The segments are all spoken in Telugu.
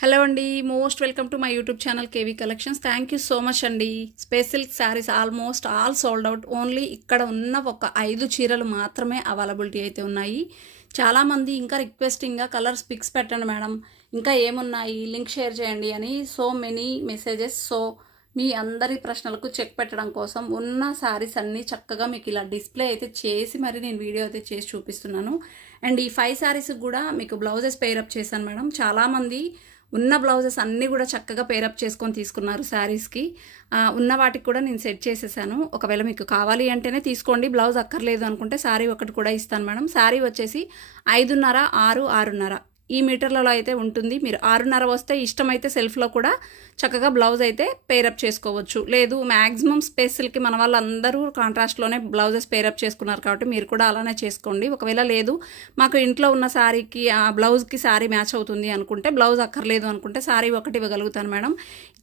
హలో అండి most welcome to my YouTube channel KV collections. Thank you so much అండి. Special saris almost all sold out only ఇక్కడ ఉన్న ఒక ఐదు చీరలు మాత్రమే అవైలబిలిటీ అయితే ఉన్నాయి. చాలామంది ఇంకా రిక్వెస్టింగ్గా కలర్స్ పిక్స్ పెట్టండి మేడం. ఇంకా ఏమున్నాయి? లింక్ షేర్ చేయండి అని సో మెనీ మెసేజెస్ సో మీ అందరి ప్రశ్నలకు చెక్ పెట్టడం కోసం ఉన్న శారీస్ అన్నీ చక్కగా మీకు ఇలా డిస్ప్లే అయితే చేసి మరి నేను వీడియో అయితే చేసి చూపిస్తున్నాను. అండ్ ఈ ఫైవ్ శారీస్ కూడా మీకు బ్లౌజెస్ పేరప్ చేశాను మేడం. చాలామంది ఉన్న బ్లౌజెస్ అన్నీ కూడా చక్కగా పేరప్ చేసుకొని తీసుకున్నారు శారీస్కి ఉన్న వాటికి కూడా నేను సెట్ చేసేసాను. ఒకవేళ మీకు కావాలి అంటేనే తీసుకోండి. బ్లౌజ్ అక్కర్లేదు అనుకుంటే శారీ ఒకటి కూడా ఇస్తాను మేడం. శారీ వచ్చేసి ఐదున్నర ఆరు ఆరున్నర. ఈ మీటర్లలో అయితే ఉంటుంది. మీరు ఆరున్నర వస్తే ఇష్టమైతే సెల్ఫ్లో కూడా చక్కగా బ్లౌజ్ అయితే పేరప్ చేసుకోవచ్చు. లేదు మ్యాక్సిమం స్పేస్లకి మన వాళ్ళందరూ కాంట్రాస్ట్లోనే బ్లౌజెస్ పేరప్ చేసుకున్నారు కాబట్టి మీరు కూడా అలానే చేసుకోండి. ఒకవేళ లేదు మాకు ఇంట్లో ఉన్న శారీకి ఆ బ్లౌజ్కి శారీ మ్యాచ్ అవుతుంది అనుకుంటే బ్లౌజ్ అక్కర్లేదు అనుకుంటే శారీ ఒకటి ఇవ్వగలుగుతాను మేడం.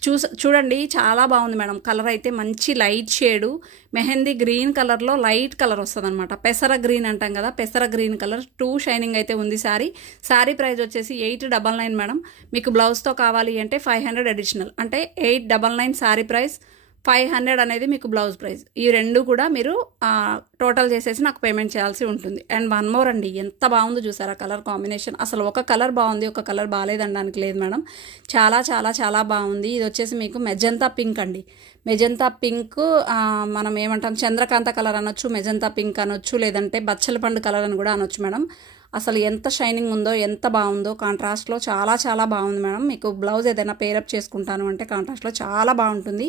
చూస చూడండి చాలా బాగుంది మేడం. కలర్ అయితే మంచి లైట్ షేడు. మెహందీ గ్రీన్ కలర్లో లైట్ కలర్ వస్తుంది అనమాట పెసర గ్రీన్ అంటాం కదా పెసర గ్రీన్ కలర్. టూ షైనింగ్ అయితే ఉంది శారీ. శారీ ప్రైస్ వచ్చేసి ఎయిట్ డబల్ నైన్ మేడం. మీకు బ్లౌజ్తో కావాలి అంటే ఫైవ్ హండ్రెడ్ అడిషనల్. అంటే eight double nine sari price. Five hundred అనేది మీకు బ్లౌజ్ ప్రైస్. ఈ రెండు కూడా మీరు టోటల్ చేసేసి నాకు పేమెంట్ చేయాల్సి ఉంటుంది. అండ్ వన్ మోర్ అండి ఎంత బాగుందో చూసారా కలర్ కాంబినేషన్. అసలు ఒక కలర్ బాగుంది ఒక కలర్ బాగాలేదనడానికి లేదు మేడం. చాలా చాలా చాలా బాగుంది. ఇది వచ్చేసి మీకు మెజంతా పింక్ అండి. మెజంతా పింక్ మనం ఏమంటాం చంద్రకాంత కలర్ అనొచ్చు మెజంతా పింక్ అనొచ్చు లేదంటే బచ్చల పండు కలర్ అని కూడా అనొచ్చు మేడం. అసలు ఎంత షైనింగ్ ఉందో ఎంత బాగుందో కాంట్రాస్ట్లో చాలా చాలా బాగుంది మేడం. మీకు బ్లౌజ్ ఏదైనా పేరప్ చేసుకుంటాను అంటే కాంట్రాస్ట్లో చాలా బాగుంటుంది.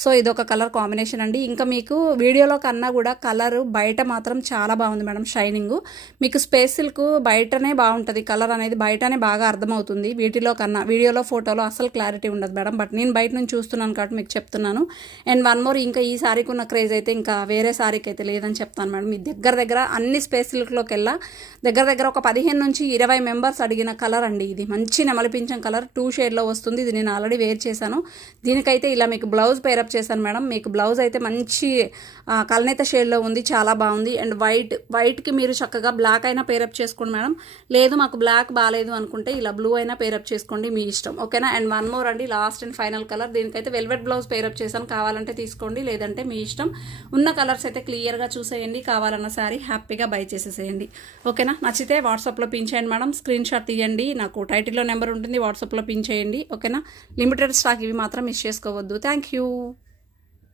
సో ఇది ఒక కలర్ కాంబినేషన్ అండి. ఇంకా మీకు వీడియోలో కన్నా కూడా కలర్ బయట మాత్రం చాలా బాగుంది మేడం షైనింగ్. మీకు స్పేస్ సిల్క్ బయటనే బాగుంటుంది. కలర్ అనేది బయటనే బాగా అర్థమవుతుంది. వీటిలో కన్నా వీడియోలో ఫోటోలో అసలు క్లారిటీ ఉండదు మేడం. బట్ నేను బయట నుంచి చూస్తున్నాను కాబట్టి మీకు చెప్తున్నాను. అండ్ వన్ మోర్ ఇంకా ఈ సారీకి ఉన్న క్రేజ్ అయితే ఇంకా వేరే సారీకి అయితే లేదని చెప్తాను మేడం. మీ దగ్గర దగ్గర అన్ని స్పేస్ సిల్క్లోకి వెళ్ళా దగ్గర దగ్గర ఒక పదిహేను నుంచి ఇరవై మెంబర్స్ అడిగిన కలర్ అండి ఇది. మంచి నెమలిపించం కలర్. టూ షేడ్లో వస్తుంది. ఇది నేను ఆల్రెడీ వేర్ చేశాను. దీనికైతే ఇలా మీకు బ్లౌజ్ పేరప్ చేశాను మేడం. మీకు బ్లౌజ్ అయితే మంచి కలనేత షేడ్లో ఉంది. చాలా బాగుంది. అండ్ వైట్ వైట్కి మీరు చక్కగా బ్లాక్ అయినా పేరప్ చేసుకోండి మేడం. లేదు మాకు బ్లాక్ బాగాలేదు అనుకుంటే ఇలా బ్లూ అయినా పేరప్ చేసుకోండి మీ ఇష్టం. ఓకేనా? అండ్ వన్ మోర్ అండి. లాస్ట్ అండ్ ఫైనల్ కలర్ దీనికైతే వెల్వెట్ బ్లౌజ్ పేరప్ చేశాను. కావాలంటే తీసుకోండి. లేదంటే మీ ఇష్టం. ఉన్న కలర్స్ అయితే క్లియర్గా చూసేయండి. కావాలన్న సారీ హ్యాపీగా బై చేసేసేయండి. ఓకేనా? నచ్చితే వాట్సాప్లో పిన్ చేయండి మేడం. స్క్రీన్ షాట్ తీయండి. నాకు టైటిల్లో నెంబర్ ఉంటుంది వాట్సాప్లో పిన్ చేయండి. ఓకేనా? లిమిటెడ్ స్టాక్ ఇవి మాత్రం మిస్ చేసుకోవద్దు. Thank you.